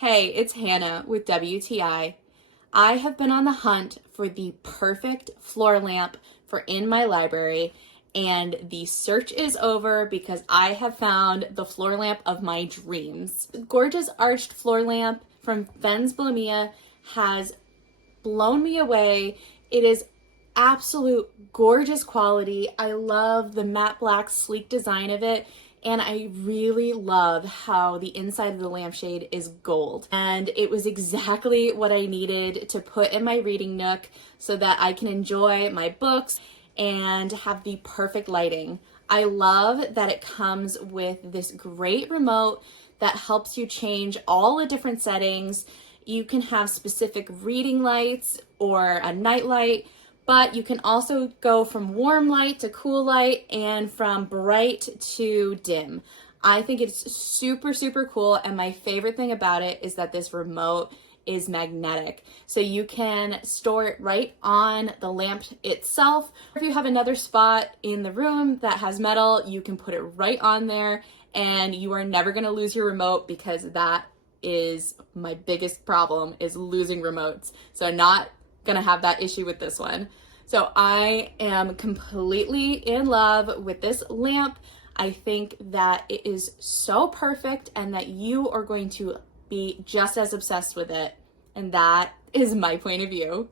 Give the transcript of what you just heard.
Hey, it's Hannah with WTI. I have been on the hunt for the perfect floor lamp for in my library, and the search is over because I have found the floor lamp of my dreams. The gorgeous arched floor lamp from Fens Blamia has blown me away. It is absolute gorgeous quality. I love the matte black sleek design of it, and I really love how the inside of the lampshade is gold. And it was exactly what I needed to put in my reading nook so that I can enjoy my books and have the perfect lighting. I love that it comes with this great remote that helps you change all the different settings. You can have specific reading lights or a night light, but you can also go from warm light to cool light and from bright to dim. I think it's super, super cool, and my favorite thing about it is that this remote is magnetic. So you can store it right on the lamp itself. If you have another spot in the room that has metal, you can put it right on there, and you are never gonna lose your remote, because that is my biggest problem, is losing remotes. So I'm not gonna have that issue with this one. So I am completely in love with this lamp. I think that it is so perfect and that you are going to be just as obsessed with it. And that is my point of view.